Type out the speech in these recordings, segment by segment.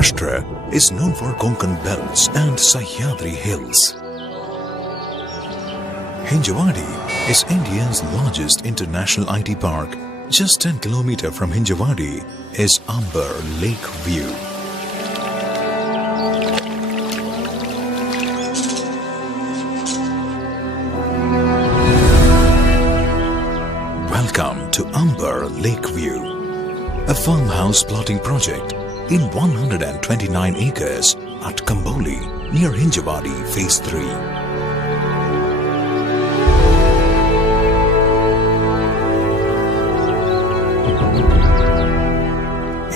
Maharashtra is known for Konkan belts and Sahyadri hills. HINJEWADI is India's largest international IT park. Just 10 km from HINJEWADI is Amber Lake View. Welcome to Amber Lake View, a farmhouse plotting project in 129 acres at Kamboli near HINJEWADI Phase 3.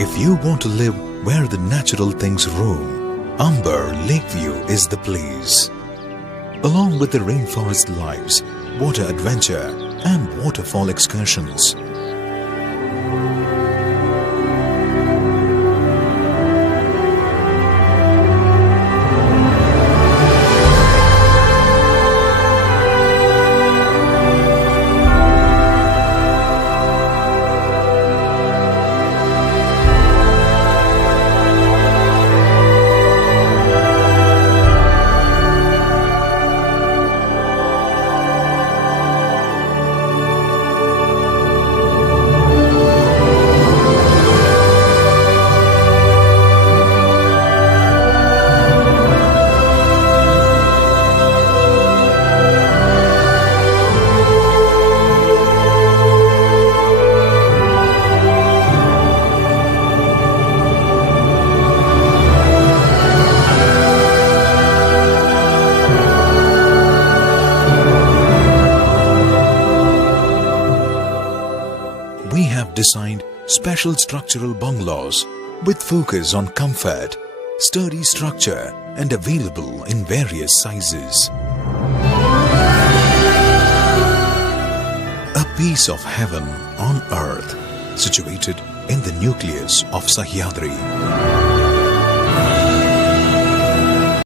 If you want to live where the natural things roam, Amber Lakeview is the place. Along with the rainforest lives, water adventure and waterfall excursions. We have designed special structural bungalows with focus on comfort, sturdy structure and available in various sizes. A piece of heaven on earth situated in the nucleus of Sahyadri.